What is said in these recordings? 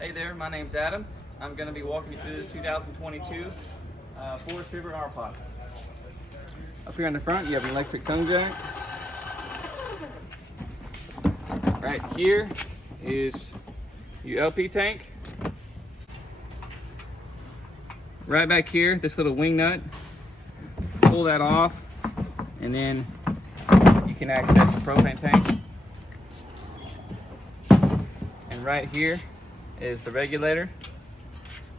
Hey there, my name's Adam. I'm going to be walking you through this 2022 Forest River RPOD. Up here in the front, you have an electric tongue jack. Right here is your LP tank. Right back here, this little wing nut. Pull that off, and then you can access the propane tank. And right here is the regulator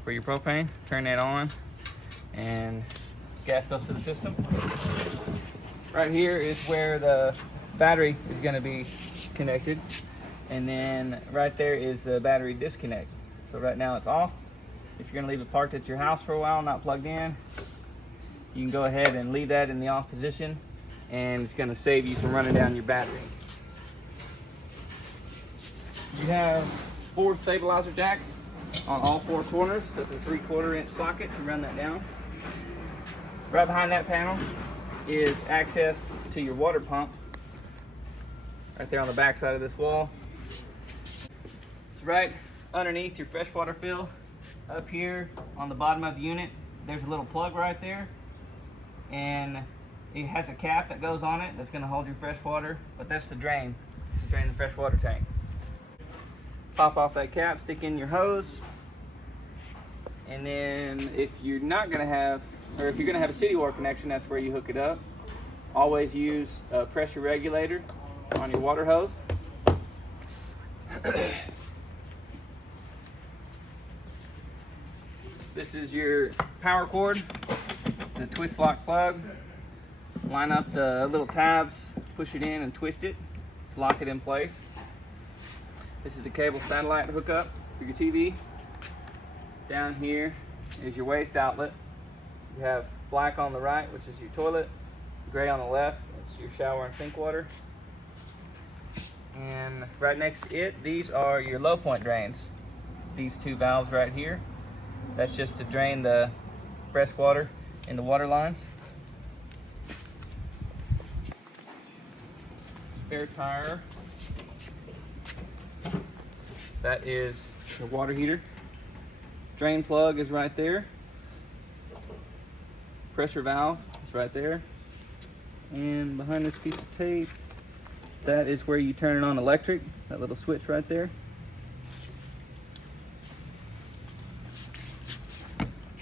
for your propane. Turn that on and gas goes to the system. Right here is where the battery is going to be connected, and then right there is the battery disconnect. So right now it's off. If you're going to leave it parked at your house for a while, not plugged in, you can go ahead and leave that in the off position, and it's going to save you from running down your battery. You have 4 stabilizer jacks on all 4 corners. That's a 3/4 inch socket to run that down. Right behind that panel is access to your water pump, right there on the back side of this wall. It's right underneath your freshwater fill. Up here on the bottom of the unit, there's a little plug right there, and it has a cap that goes on it that's going to hold your fresh water, but that's the drain to drain the freshwater tank. Pop off that cap, stick in your hose, and then if you're not going to have, or if you're going to have a city water connection, that's where you hook it up. Always use a pressure regulator on your water hose. This is your power cord. It's a twist lock plug. Line up the little tabs, push it in and twist it to lock it in place. This is a cable satellite hookup for your TV. Down here is your waste outlet. You have black on the right, which is your toilet. Gray on the left, it's your shower and sink water. And right next to it, these are your low point drains. These 2 valves right here. That's just to drain the fresh water in the water lines. Spare tire. That is your water heater. Drain plug is right there. Pressure valve is right there. And behind this piece of tape, that is where you turn it on electric. That little switch right there.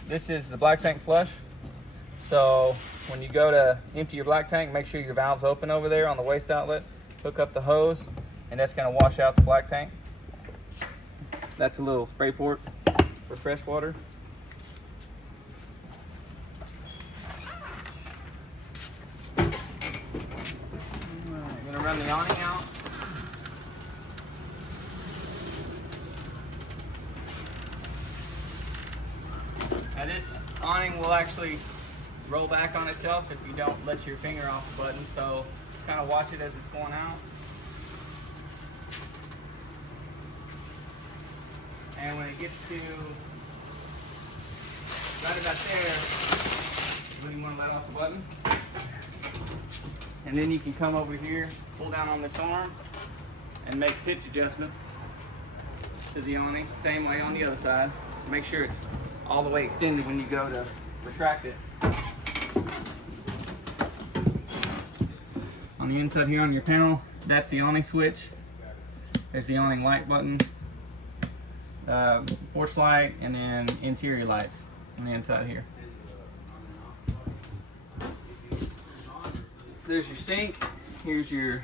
This is the black tank flush. So when you go to empty your black tank, make sure your valve's open over there on the waste outlet. Hook up the hose, and that's going to wash out the black tank. That's a little spray port for fresh water. I'm going to run the awning out. Now this awning will actually roll back on itself if you don't let your finger off the button, so kind of watch it as it's going out. And when it gets to right about there, when you want to let off the button. And then you can come over here, pull down on this arm, and make pitch adjustments to the awning. Same way on the other side. Make sure it's all the way extended when you go to retract it. On the inside here on your panel, that's the awning switch. There's the awning light button. Porch light, and then interior lights on the inside here. There's your sink. Here's your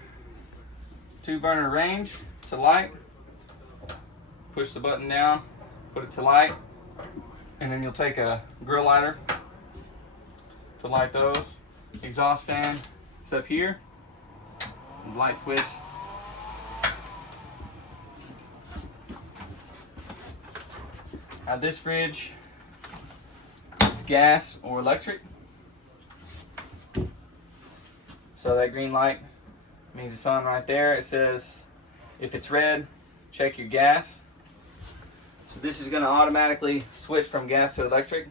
2-burner range to light. Push the button down, put it to light, and then you'll take a grill lighter to light those. Exhaust fan is up here. Light switch. Now this fridge is gas or electric. So that green light means it's on right there. It says if it's red, check your gas. So this is going to automatically switch from gas to electric.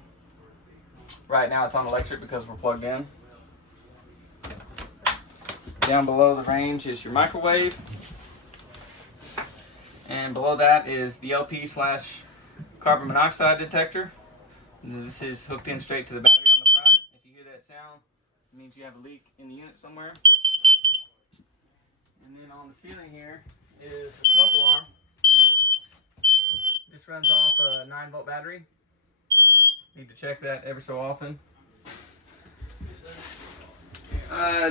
Right now it's on electric because we're plugged in. Down below the range is your microwave. And below that is the LP/carbon monoxide detector. And this is hooked in straight to the battery on the front. If you hear that sound, it means you have a leak in the unit somewhere. And then on the ceiling here is the smoke alarm. This runs off a 9-volt battery. Need to check that ever so often.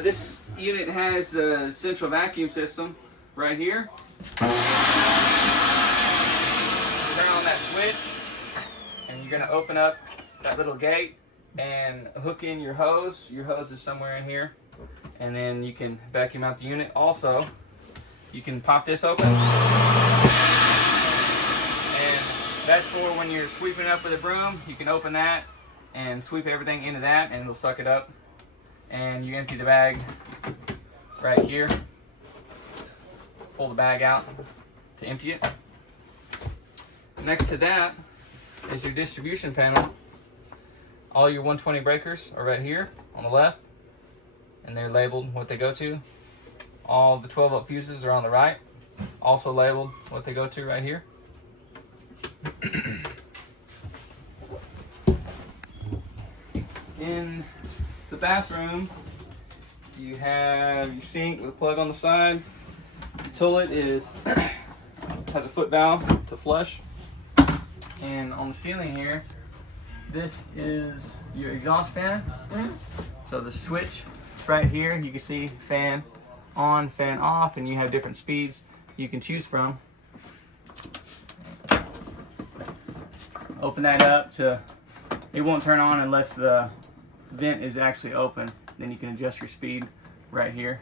This unit has the central vacuum system right here. Turn on that switch, and you're going to open up that little gate and hook in your hose. Your hose is somewhere in here, and then you can vacuum out the unit. Also, you can pop this open, and that's for when you're sweeping up with a broom. You can open that and sweep everything into that, and it'll suck it up. And you empty the bag right here. Pull the bag out to empty it. Next to that is your distribution panel. All your 120 breakers are right here on the left, and they're labeled what they go to. All the 12-volt fuses are on the right, also labeled what they go to right here. In the bathroom, you have your sink with a plug on the side. The toilet has a foot valve to flush. And on the ceiling here, this is your exhaust fan. So the switch is right here. You can see fan on, fan off, and you have different speeds you can choose from. Open that up to, it won't turn on unless the vent is actually open. Then you can adjust your speed right here.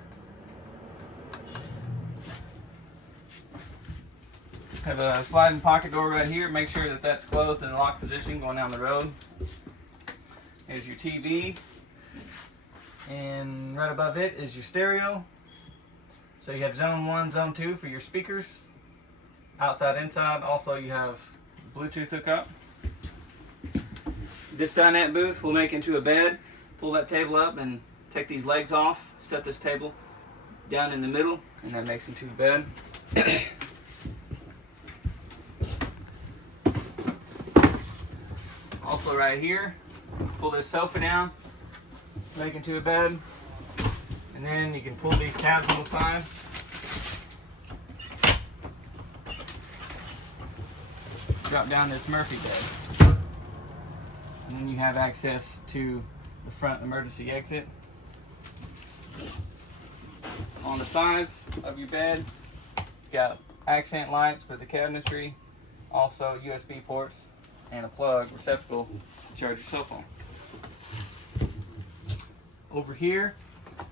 Have a sliding pocket door right here. Make sure that that's closed in locked position going down the road. Here's your TV, and right above it is your stereo. So you have zone 1, zone 2 for your speakers, outside, inside. Also you have Bluetooth hookup. This dinette booth we'll make into a bed. Pull that table up and take these legs off. Set this table down in the middle, and that makes into a bed. Also right here, pull this sofa down, make into a bed, and then you can pull these tabs on the side. Drop down this Murphy bed. And then you have access to the front emergency exit. On the sides of your bed, you've got accent lights for the cabinetry, also USB ports, and a plug receptacle to charge your cell phone. Over here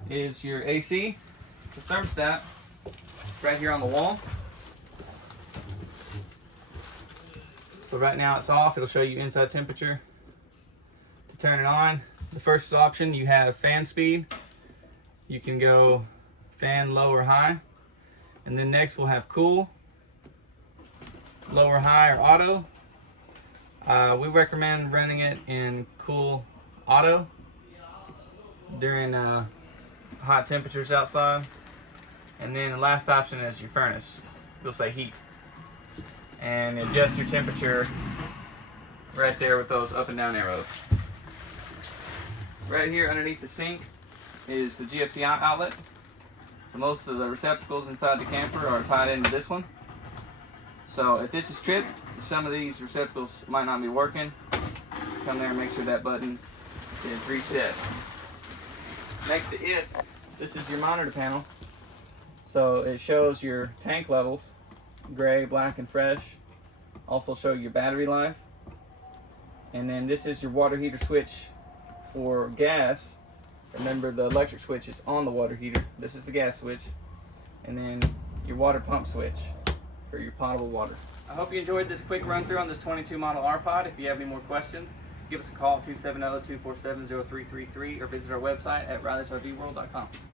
is your AC, the thermostat, right here on the wall. So right now it's off. It'll show you inside temperature. To turn it on, the first option, you have fan speed. You can go fan low or high. And then next we'll have cool, low or high, or auto. We recommend running it in cool auto during hot temperatures outside. And then the last option is your furnace. It'll say heat. And adjust your temperature right there with those up and down arrows. Right here underneath the sink is the GFCI outlet. So most of the receptacles inside the camper are tied into this one. So if this is tripped, some of these receptacles might not be working. Come there and make sure that button is reset. Next to it, this is your monitor panel. So it shows your tank levels, gray, black, and fresh. Also show your battery life. And then this is your water heater switch for gas. Remember, the electric switch is on the water heater. This is the gas switch. And then your water pump switch for your potable water. I hope you enjoyed this quick run through on this 22 model RPOD. If you have any more questions, give us a call at 270-247-0333 or visit our website at RileysRVworld.com.